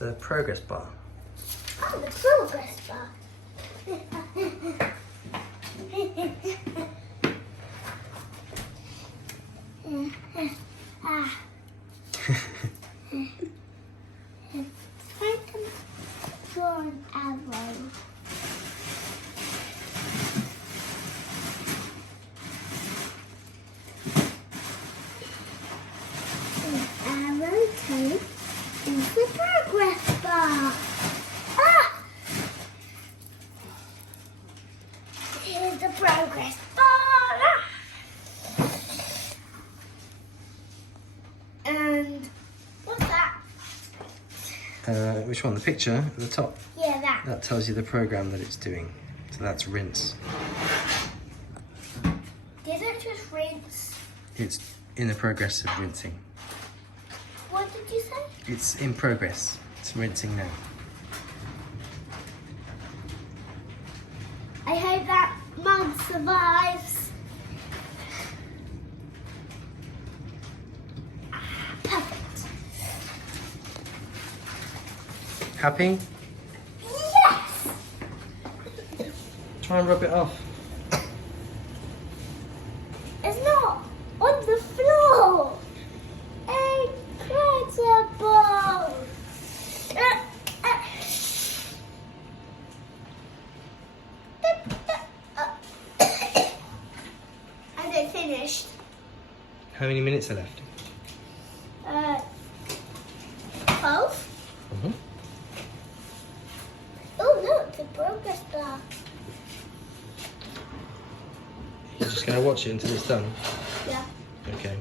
the progress bar. Oh, the progress bar. I can draw an arrow. An arrow tape is the progress bar. Ah! Here's the progress bar. And what's that? Which one? The picture at the top? Yeah, that. That tells you the program that it's doing. So that's rinse. Did it just rinse? It's in the progress of rinsing. What did you say? It's in progress. It's rinsing now. I hope that mug survives. Perfect. Happy? Yes! Try and rub it off. It's not on the floor. Incredible. Has it finished? How many minutes are left? 12. Mm-hmm. Oh look, the progress bar. You're just going to watch it until it's done? Yeah. Okay.